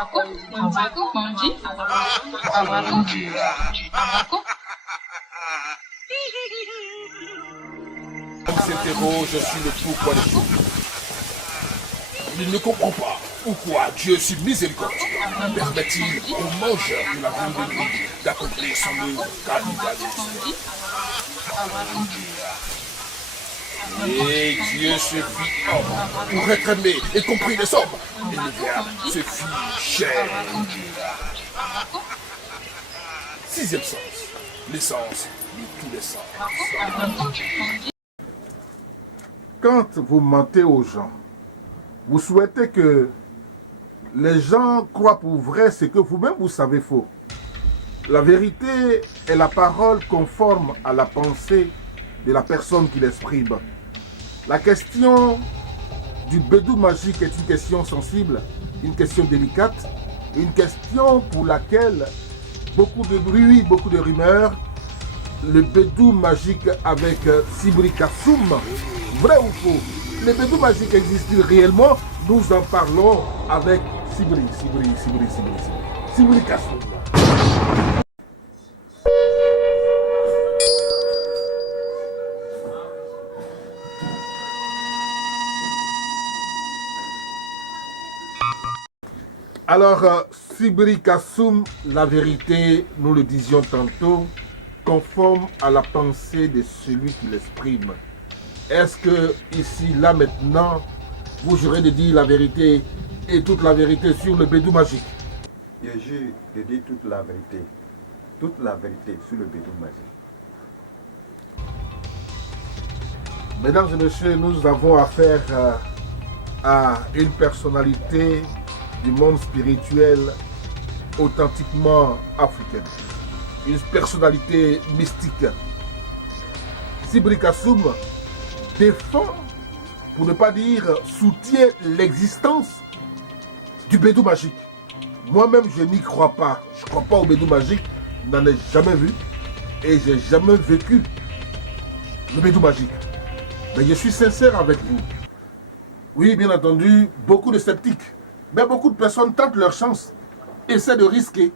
On s'interroge sur le pourquoi des choses. Il ne comprend pas pourquoi Dieu si miséricordieux permet-il aux mangeurs de la viande de lui d'accomplir son œuvre capitaliste. Et Dieu se fit homme pour être aimé et compris des hommes. Et le Verbe se fit chair. Sixième sens, l'essence de tous les sens. Quand vous mentez aux gens, vous souhaitez que les gens croient pour vrai ce que vous-même vous savez faux. La vérité est la parole conforme à la pensée de la personne qui l'exprime. La question du bédou magique est une question sensible, une question délicate, une question pour laquelle beaucoup de bruit, beaucoup de rumeurs. Le bédou magique avec Sibri Kassoum, vrai ou faux? Les bédous magiques existent réellement? Nous en parlons avec Sibri Kassoum. Alors, Sibri Kassoum, la vérité, nous le disions tantôt, conforme à la pensée de celui qui l'exprime. Est-ce que ici, là, maintenant, vous jurez de dire la vérité et toute la vérité sur le bédou magique? Je jure de dire toute la vérité sur le bédou magique. Mesdames et messieurs, nous avons affaire à une personnalité du monde spirituel authentiquement africaine. Une personnalité mystique. Sibri Kassoum défend, pour ne pas dire soutient l'existence du bédou magique. Moi-même, je n'y crois pas. Je ne crois pas au bédou magique. Je n'en ai jamais vu. Et je n'ai jamais vécu le bédou magique. Mais je suis sincère avec vous. Oui, bien entendu, beaucoup de sceptiques. Mais beaucoup de personnes tentent leur chance. Essaient de risquer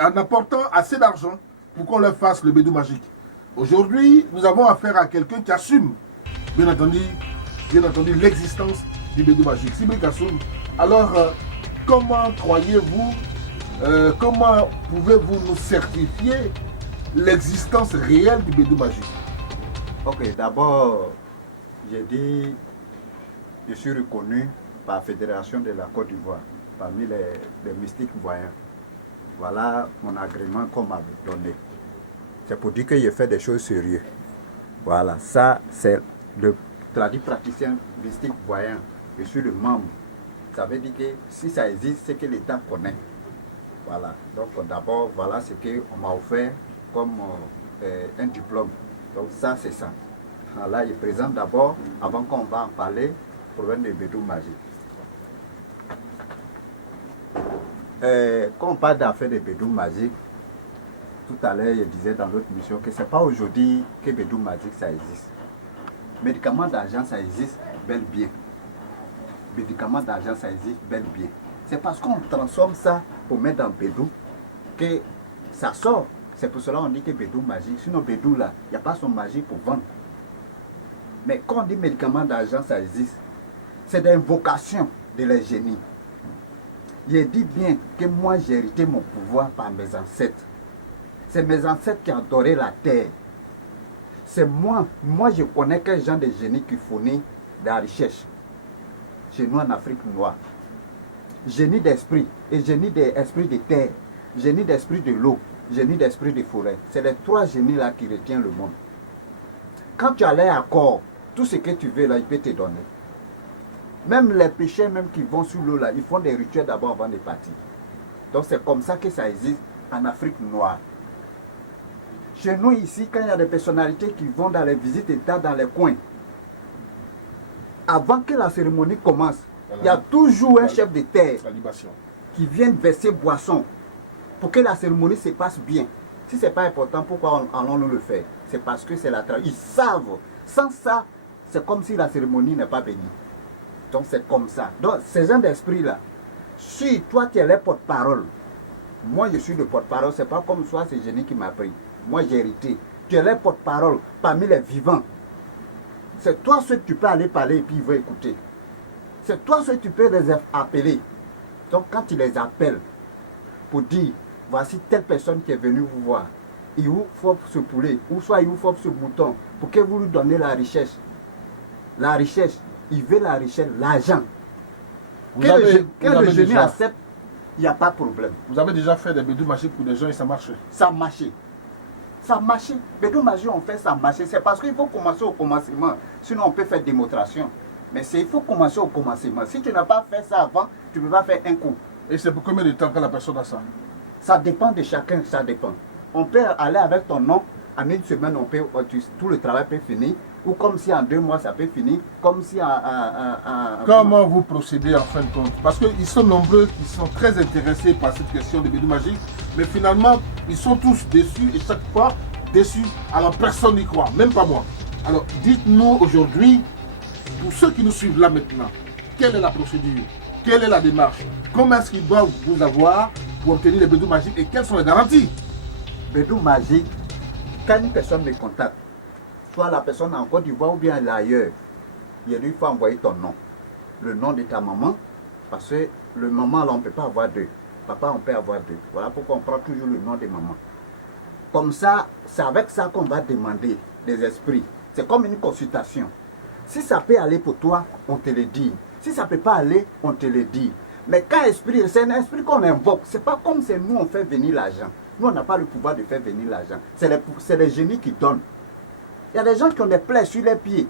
en apportant assez d'argent pour qu'on leur fasse le bédou magique. Aujourd'hui, nous avons affaire à quelqu'un qui assume, bien entendu, l'existence du bédou magique. Sibri Kassoum, alors, comment croyez-vous, comment pouvez-vous nous certifier l'existence réelle du bédou magique? Ok, d'abord, j'ai dit, je suis reconnu par la Fédération de la Côte d'Ivoire, parmi les mystiques voyants. Voilà mon agrément qu'on m'a donné. C'est pour dire que je fais des choses sérieuses. Voilà, ça c'est le traduit praticien mystique voyant. Je suis le membre. Ça veut dire que si ça existe, c'est que l'État connaît. Voilà, donc d'abord, voilà ce qu'on m'a offert comme un diplôme. Donc ça, c'est ça. Là, je présente d'abord, avant qu'on va en parler, le problème des bédous magiques. Quand on parle d'affaires de bédou magique, tout à l'heure je disais dans l'autre mission que ce n'est pas aujourd'hui que bédou magique ça existe. Médicaments d'argent ça existe bel bien. Médicaments d'argent ça existe bel bien. C'est parce qu'on transforme ça pour mettre dans bédou que ça sort. C'est pour cela qu'on dit que bédou magique. Sinon bédou là, il n'y a pas son magie pour vendre. Mais quand on dit médicaments d'argent ça existe, c'est des invocations de les génies. Je dis bien que moi j'ai hérité mon pouvoir par mes ancêtres. C'est mes ancêtres qui adoraient la terre. C'est moi je connais quel genre de génie qui fournit de la recherche. Chez nous en Afrique noire. Génie d'esprit et génie d'esprit de terre. Génie d'esprit de l'eau. Génie d'esprit de forêt. C'est les trois génies là qui retiennent le monde. Quand tu as l'air à corps, tout ce que tu veux là, il peut te donner. Même les pêcheurs même qui vont sur l'eau là, ils font des rituels d'abord avant de partir. Donc c'est comme ça que ça existe en Afrique noire. Chez nous ici, quand il y a des personnalités qui vont dans les visites d'État dans les coins, avant que la cérémonie commence, il y a toujours un chef de terre qui vient verser boisson pour que la cérémonie se passe bien. Si ce n'est pas important, pourquoi allons-nous le faire? C'est parce que c'est la tradition. Ils savent. Sans ça, c'est comme si la cérémonie n'est pas bénie. Donc c'est comme ça. Donc ces gens d'esprit là, Si toi tu es le porte-parole, moi je suis le porte-parole, c'est pas comme soit c'est Génie qui m'a pris. Moi j'ai hérité. Tu es le porte-parole parmi les vivants. C'est toi ce que tu peux aller parler et puis ils vont écouter. C'est toi ce que tu peux les appeler. Donc quand tu les appelles pour dire, voici telle personne qui est venue vous voir, il vous faut ce poulet, ou soit il vous faut ce mouton, pour que vous lui donnez la richesse. La richesse, il veut la richesse, l'argent. Que le génie accepte, il n'y a pas de problème. Vous avez déjà fait des bédous magiques pour des gens et ça marche? Ça marchait. Ça marchait. Bédou magique, on fait ça marcher. C'est parce qu'il faut commencer au commencement. Sinon, on peut faire démonstration. Mais il faut commencer au commencement. Si tu n'as pas fait ça avant, tu ne peux pas faire un coup. Et c'est pour combien de temps que la personne a ça? Ça dépend de chacun, ça dépend. On peut aller avec ton nom, en une semaine, tout le travail peut finir. Ou comme si en 2 mois, ça peut finir. Comme si Comment vous procédez en fin de compte? Parce qu'ils sont nombreux qui sont très intéressés par cette question de bédou magique. Mais finalement, ils sont tous déçus et chaque fois déçus. Alors personne n'y croit, même pas moi. Alors dites-nous aujourd'hui, pour ceux qui nous suivent là maintenant, quelle est la procédure? Quelle est la démarche? Comment est-ce qu'ils doivent vous avoir pour obtenir les bédous magiques et quelles sont les garanties? Bédou magique, quand une personne me contacte, soit la personne en Côte d'Ivoire ou bien ailleurs, il lui faut envoyer ton nom, le nom de ta maman, parce que le maman là on ne peut pas avoir deux, papa on peut avoir deux. Voilà pourquoi on prend toujours le nom de maman. Comme ça, c'est avec ça qu'on va demander des esprits. C'est comme une consultation. Si ça peut aller pour toi, on te le dit. Si ça ne peut pas aller, on te le dit. Mais quand esprit, c'est un esprit qu'on invoque. C'est pas comme c'est nous on fait venir l'argent. Nous on n'a pas le pouvoir de faire venir l'argent. C'est les génies qui donnent. Il y a des gens qui ont des plaies sur les pieds.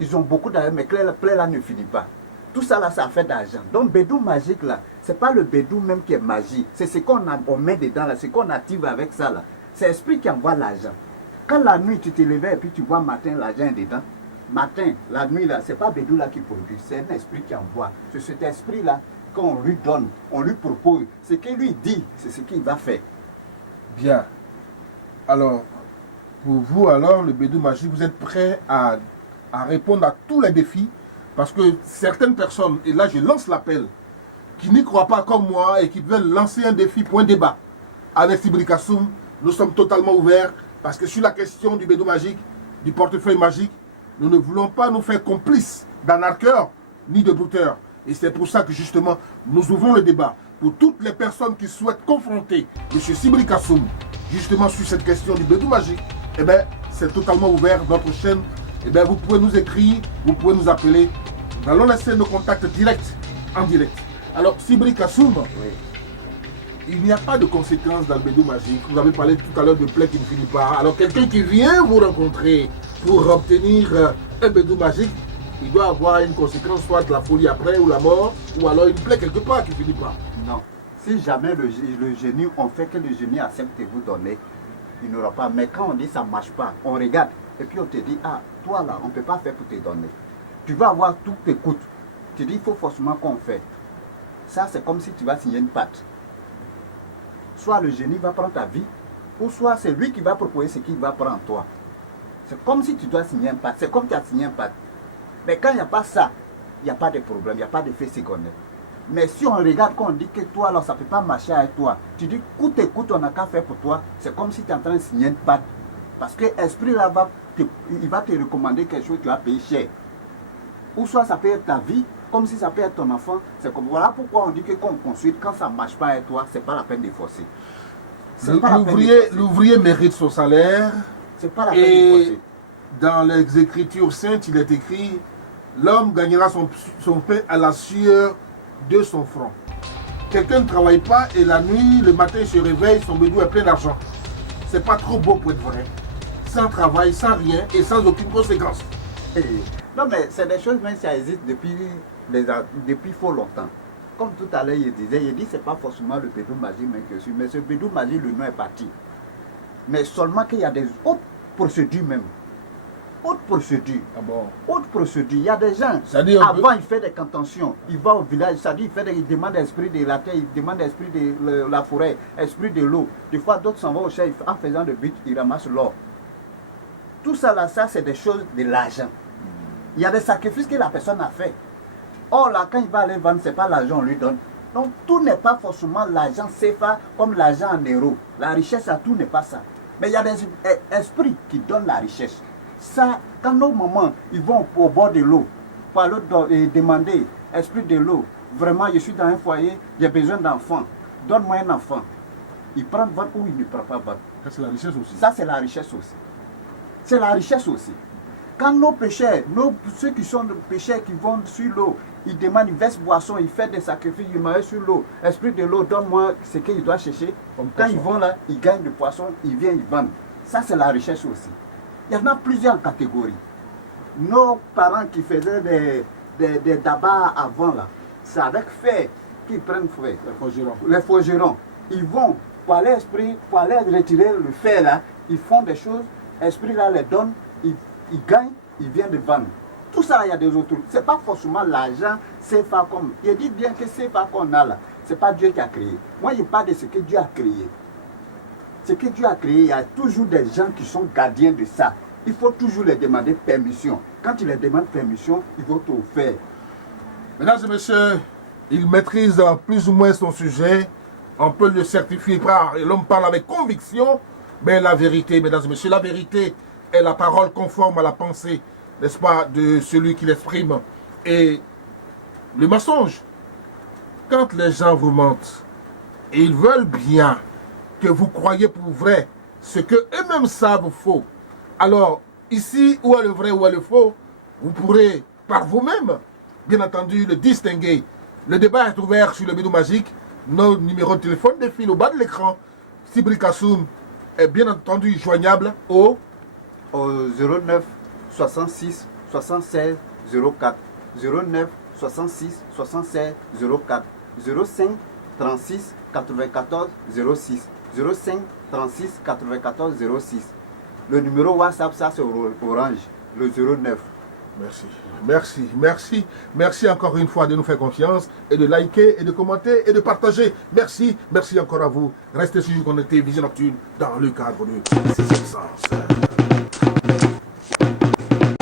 Ils ont beaucoup d'argent, mais les plaies là ne finissent pas. Tout ça là, ça fait d'argent. Donc bédou magique là, c'est pas le bédou même qui est magique. C'est ce qu'on met dedans là, ce qu'on active avec ça là. C'est l'esprit qui envoie l'argent. Quand la nuit tu te lèves et puis tu vois matin l'argent est dedans. Matin, la nuit là, c'est pas bédou là qui produit, c'est un esprit qui envoie. C'est cet esprit là qu'on lui donne, on lui propose. Ce qu'il lui dit, c'est ce qu'il va faire. Bien. Alors, pour vous alors, le bédou magique, vous êtes prêt à répondre à tous les défis? Parce que certaines personnes, et là je lance l'appel, qui n'y croient pas comme moi et qui veulent lancer un défi pour un débat avec Sibri Kassoum, nous sommes totalement ouverts parce que sur la question du bédou magique, du portefeuille magique, nous ne voulons pas nous faire complices d'arnaqueurs ni de brouteurs. Et c'est pour ça que justement, nous ouvrons le débat pour toutes les personnes qui souhaitent confronter M. Sibri Kassoum justement sur cette question du bédou magique. Eh bien, c'est totalement ouvert. Notre chaîne, eh bien, vous pouvez nous écrire, vous pouvez nous appeler. Nous allons laisser nos contacts directs, en direct. Alors, Sibri Kassoum, Oui. il n'y a pas de conséquences dans le bédou magique. Vous avez parlé tout à l'heure de plaies qui ne finissent pas. Alors, quelqu'un qui vient vous rencontrer pour obtenir un bédou magique, il doit avoir une conséquence, soit la folie après ou la mort, ou alors une plaie quelque part qui ne finit pas. Non. Si jamais le génie, on fait que le génie accepte de vous donner, il n'aura pas. Mais quand on dit ça ne marche pas, on regarde et puis on te dit, ah, toi là, on ne peut pas faire pour te donner. Tu vas avoir tout tes coûts. Tu dis, il faut forcément qu'on fait. Ça, c'est comme si tu vas signer une pâte. Soit le génie va prendre ta vie, ou soit c'est lui qui va proposer ce qu'il va prendre toi. C'est comme si tu dois signer un pacte. C'est comme tu as signé un pacte. Mais quand il n'y a pas ça, il n'y a pas de problème, il n'y a pas d'effet secondaire. Mais si on regarde, quand on dit que toi, alors ça ne peut pas marcher avec toi, tu dis, coûte et coûte, on n'a qu'à faire pour toi, c'est comme si tu es en train de signer une pacte. Parce que l'esprit là, il va te recommander quelque chose que tu as payé cher. Ou soit ça peut être ta vie, comme si ça peut être ton enfant. C'est comme, voilà pourquoi on dit que quand on consulte, quand ça ne marche pas avec toi, ce n'est pas la peine de forcer. L'ouvrier mérite son salaire. C'est pas la peine de Et forcer. dans les Écritures saintes, il est écrit, l'homme gagnera son pain à la sueur de son front. Quelqu'un ne travaille pas et la nuit, le matin, il se réveille, son bédou est plein d'argent. C'est pas trop beau pour être vrai. Sans travail, sans rien et sans aucune conséquence. Non, mais c'est des choses, même si ça existe depuis fort longtemps. Comme tout à l'heure, il dit c'est pas forcément le bédou magique même que je suis, mais ce bédou magique, le nom est parti. Mais seulement qu'il y a des autres procédures même. Autre procédure. Ah bon? Autre procédure. Il y a des gens, C'est-à-dire avant il fait des contentions, il va au village, c'est-à-dire il demande l'esprit de la terre, il demande l'esprit de la forêt, l'esprit de l'eau. Des fois d'autres s'en vont au chef, en faisant le but, ils ramassent l'or. Tout ça là, ça c'est des choses de l'argent. Il y a des sacrifices que la personne a fait. Or là, quand il va aller vendre, ce n'est pas l'argent qu'on lui donne. Donc tout n'est pas forcément l'argent CFA comme l'argent en euros. La richesse, à tout n'est pas ça. Mais il y a des esprits qui donnent la richesse. Ça, quand nos mamans ils vont au bord de l'eau pour aller demander, esprit de l'eau, vraiment je suis dans un foyer, j'ai besoin d'enfants, donne-moi un enfant. Il prend votre ou il ne prend pas votre. Ça, c'est la richesse aussi. Ça, c'est la richesse aussi. C'est la richesse aussi. Quand nos pêcheurs, ceux qui sont des pêcheurs qui vont sur l'eau, ils demandent, ils versent boisson, ils font des sacrifices, ils marient sur l'eau. Esprit de l'eau, donne-moi ce qu'ils doivent chercher. Quand ils vont là, ils gagnent du poisson, ils viennent, ils vendent. Ça, c'est la richesse aussi. Il y en a plusieurs catégories. Nos parents qui faisaient des dabas avant là, c'est avec fer qu'ils prennent fer. Les forgerons. Ils vont pour aller retirer le fer là, ils font des choses, l'esprit là les donne, ils gagnent, ils viennent de vendre. Tout ça, il y a des autres trucs. Ce n'est pas forcément l'argent, CFA comme. Je dis bien que CFA qu'on a là, ce n'est pas Dieu qui a créé. Moi, je parle de ce que Dieu a créé. Ce que Dieu a créé, il y a toujours des gens qui sont gardiens de ça. Il faut toujours les demander permission. Quand tu les demandes permission, ils vont te faire. Mesdames et messieurs, il maîtrise plus ou moins son sujet. On peut le certifier par, et l'homme parle avec conviction, mais la vérité, mesdames et messieurs, la vérité est la parole conforme à la pensée, n'est-ce pas, de celui qui l'exprime. Et le mensonge, quand les gens vous mentent, et ils veulent bien que vous croyez pour vrai ce que eux-mêmes savent faux, alors ici, où est le vrai, où est le faux, vous pourrez par vous-même, bien entendu, le distinguer. Le débat est ouvert sur le Bédou Magique. Nos numéros de téléphone défilent au bas de l'écran. Sibri Kassoum est bien entendu joignable au 09 66 76 04 09 66 76 04 05 36 94 06 05 36 94 06. Le numéro WhatsApp, ça c'est Orange, le 09. Merci, merci, merci, merci encore une fois de nous faire confiance et de liker et de commenter et de partager. Merci, merci encore à vous. Restez sur Connecté Vision Nocturne dans le cadre de ces essences.